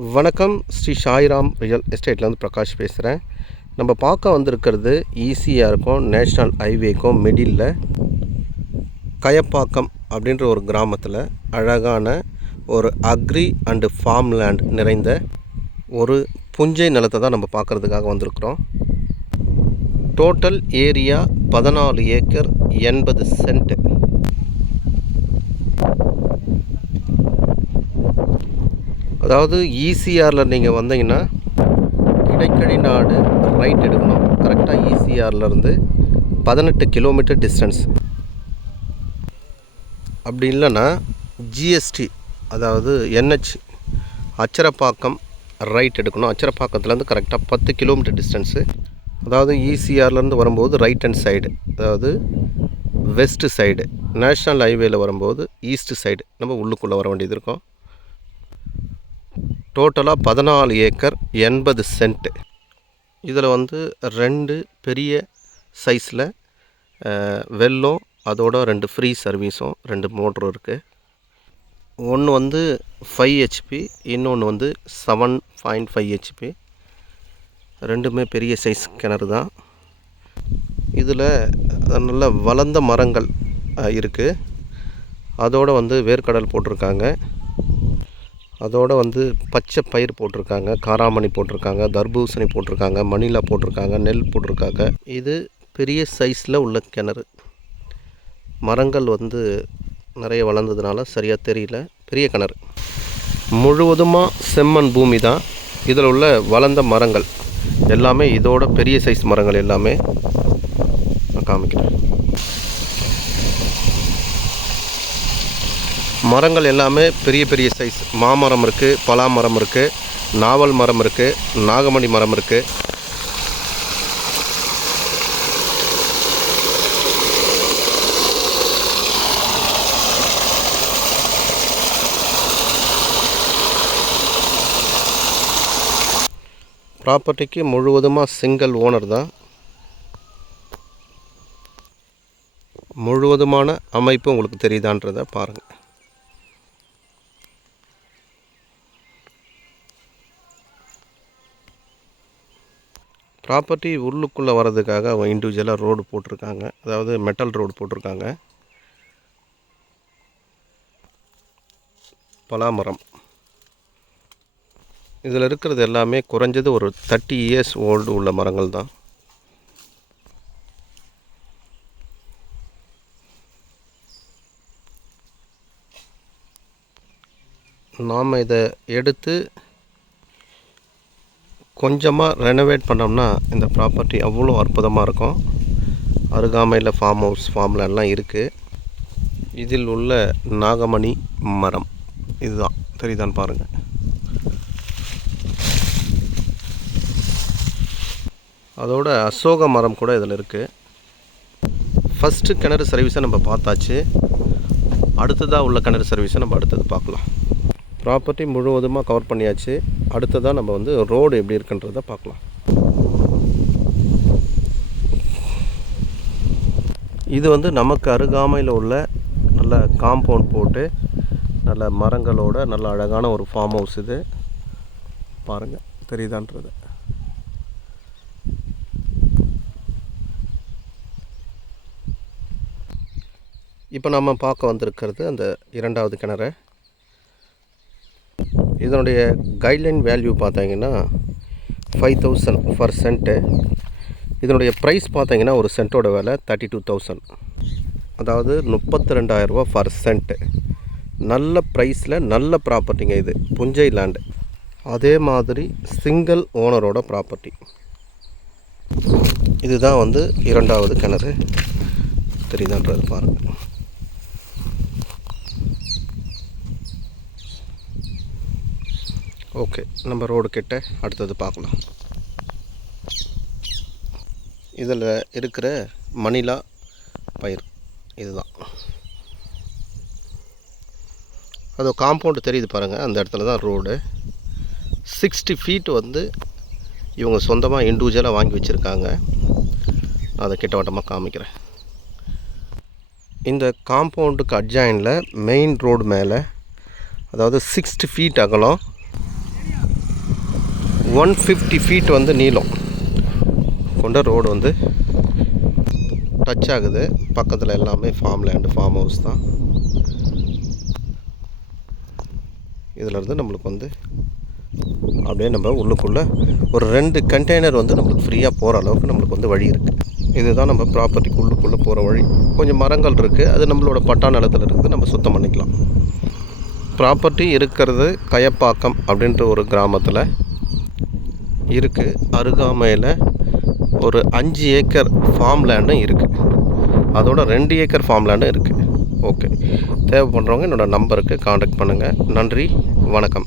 வணக்கம். ஸ்ரீ சாய்ராம் ரியல் எஸ்டேட்லேருந்து பிரகாஷ் பேசுகிறேன். நம்ம பார்க்க வந்திருக்கிறது ஈஸியாக இருக்கும் நேஷ்னல் ஹைவேக்கும் மிடில் கயப்பாக்கம் அப்படின்ற ஒரு கிராமத்தில் அழகான ஒரு அக்ரி அண்டு ஃபார்ம் லேண்ட் நிறைந்த ஒரு புஞ்சை நிலத்தை தான் நம்ம பார்க்குறதுக்காக வந்திருக்கிறோம். Total area 14 acre 80 cent. அதாவது ஈசிஆரில் நீங்கள் வந்தீங்கன்னா கிடைக்கடி நாடு ரைட் எடுக்கணும். கரெக்டாக ஈசிஆர்லேருந்து 18 கிலோமீட்டர் டிஸ்டன்ஸ். அப்படி இல்லைன்னா ஜிஎஸ்டி அதாவது என்ஹெச் அச்சரப்பாக்கம் ரைட் எடுக்கணும். அச்சரப்பாக்கத்துலேருந்து கரெக்டாக 10 கிலோமீட்டர் டிஸ்டன்ஸு. அதாவது ஈசிஆர்லேருந்து வரும்போது ரைட் ஹேண்ட் சைடு, அதாவது வெஸ்ட்டு சைடு. நேஷ்னல் ஹைவேயில் வரும்போது ஈஸ்ட் சைடு நம்ம உள்ளுக்குள்ளே வர வேண்டியது இருக்கும். டோட்டலாக 14 ஏக்கர் 80 சென்ட். இதில் வந்து 2 பெரிய சைஸில் வெல்லும் அதோட 2 ஃப்ரீ சர்வீஸும் 2 மோட்டரும் இருக்குது. ஒன்று வந்து 5 ஹெச்பி, இன்னொன்று வந்து 7.5 ஹெச்பி. ரெண்டுமே பெரிய சைஸ் கிணறு தான். இதில் நல்ல வளர்ந்த மரங்கள் இருக்குது. அதோடு வந்து வேர்க்கடல் போட்டிருக்காங்க. அதோடு வந்து பச்சை பயிர் போட்டிருக்காங்க, காராமணி போட்டிருக்காங்க, தர்பூசணி போட்டிருக்காங்க, மணிலா போட்டிருக்காங்க, நெல் போட்டிருக்காங்க. இது பெரிய சைஸில் உள்ள கிணறு. மரங்கள் வந்து நிறைய வளர்ந்ததுனால சரியாக தெரியல. பெரிய கிணறு முழுவதுமாக செம்மண் பூமி தான். இதில் உள்ள வளர்ந்த மரங்கள் எல்லாமே இதோட பெரிய சைஸ் மரங்கள் எல்லாமே நான் காமிக்கிறேன். மரங்கள் எல்லாமே பெரிய பெரிய சைஸ். மாமரம் இருக்குது, பலா மரம் இருக்குது, நாவல் மரம் இருக்குது, நாகமணி மரம் இருக்குது. ப்ராப்பர்ட்டிக்கு முழுவதுமாக சிங்கிள் ஓனர் தான். முழுவதுமான அமைப்பு உங்களுக்கு தெரியுதான்றதை பாருங்கள். ப்ராப்பர்ட்டி உள்ளுக்குள்ளே வர்றதுக்காக அவங்க இண்டிவிஜுவலாக ரோடு போட்டிருக்காங்க. அதாவது மெட்டல் ரோடு போட்டிருக்காங்க. பலாமரம் இதில் இருக்கிறது எல்லாமே குறைஞ்சது ஒரு 30 இயர்ஸ் ஓல்டு உள்ள மரங்கள் தான். நாம் இதை எடுத்து கொஞ்சமாக ரெனோவேட் பண்ணோம்னா இந்த ப்ராப்பர்ட்டி அவ்வளோ அற்புதமாக இருக்கும். அருகாமையில் ஃபார்ம் ஹவுஸ், ஃபார்ம் லேண்ட்லாம் இருக்குது. இதில் உள்ள நாகமணி மரம் இதுதான், தெரியுதான்னு பாருங்கள். அதோட அசோக மரம் கூட இதில் இருக்குது. ஃபஸ்ட்டு கிணறு சர்வீஸை நம்ம பார்த்தாச்சு. அடுத்ததாக உள்ள கிணறு சர்வீஸை நம்ம அடுத்தது பார்க்கலாம். ப்ராப்பர்ட்டி முழுவதுமாக கவர் பண்ணியாச்சு. அடுத்ததாக நம்ம வந்து ரோடு எப்படி இருக்குன்றதை பார்க்கலாம். இது வந்து நமக்கு அருகாமையில் உள்ள நல்ல காம்பவுண்ட் போட்டு நல்ல மரங்களோட நல்ல அழகான ஒரு ஃபார்ம் ஹவுஸ். இது பாருங்கள், தெரியுதான்றது. இப்போ நம்ம பார்க்க வந்திருக்கிறது அந்த 2வது கிணறு. இதனுடைய கைட்லைன் வேல்யூ பார்த்தீங்கன்னா 5000 பர் சென்ட்டு. இதனுடைய ப்ரைஸ் பார்த்தீங்கன்னா ஒரு சென்ட்டோட விலை 32,000, அதாவது 32,000 ரூபா பர் சென்ட்டு. நல்ல ப்ரைஸில் நல்ல ப்ராப்பர்ட்டிங்க இது, புஞ்சை லேண்டு. அதே மாதிரி சிங்கிள் ஓனரோட ப்ராப்பர்ட்டி. இதுதான் வந்து 2வது கிணறு, தெரியுதான்றது பாருங்கள். ஓகே, நம்ம ரோடு கிட்ட அடுத்தது பார்க்கலாம். இதில் இருக்கிற மணிலா பயிர் இதுதான். அது காம்பவுண்டு தெரியுது பாருங்கள். அந்த இடத்துல தான் ரோடு. 60 ஃபீட் வந்து இவங்க சொந்தமாக இண்டிவிஜுவலாக வாங்கி வச்சுருக்காங்க. நான் அதை கிட்டவட்டமாக காமிக்கிறேன். இந்த காம்பவுண்டுக்கு அட்ஜாயினில் மெயின் ரோடு மேலே, அதாவது 60 ஃபீட் அகலம், 150 ஃபீட் வந்து நீளம் கொண்ட ரோடு வந்து டச் ஆகுது. பக்கத்தில் எல்லாமே ஃபார்ம் லேண்டு, ஃபார்ம் ஹவுஸ் தான். இதிலேருந்து நம்மளுக்கு வந்து அப்படியே நம்ம உள்ளுக்குள்ளே ஒரு 2 கண்டெய்னர் வந்து நம்மளுக்கு ஃப்ரீயாக போகிற அளவுக்கு நம்மளுக்கு வந்து வழி இருக்குது. இதுதான் நம்ம ப்ராப்பர்ட்டிக்கு உள்ளுக்குள்ளே போகிற வழி. கொஞ்சம் மரங்கள் இருக்குது, அது நம்மளோட பட்டா நிலத்தில் இருக்குது, நம்ம சுத்தம் பண்ணிக்கலாம். ப்ராப்பர்ட்டி இருக்கிறது கயப்பாக்கம் அப்படின்ற ஒரு கிராமத்தில் இருக்குது. அருகாமையில் ஒரு 5 ஏக்கர் ஃபார்ம் லேண்டும் இருக்குது. அதோட 2 ஏக்கர் ஃபார்ம் லேண்டும் இருக்குது. ஓகே, தேவைப்படுறவங்க என்னோடய நம்பருக்கு காண்டாக்ட் பண்ணுங்கள். நன்றி, வணக்கம்.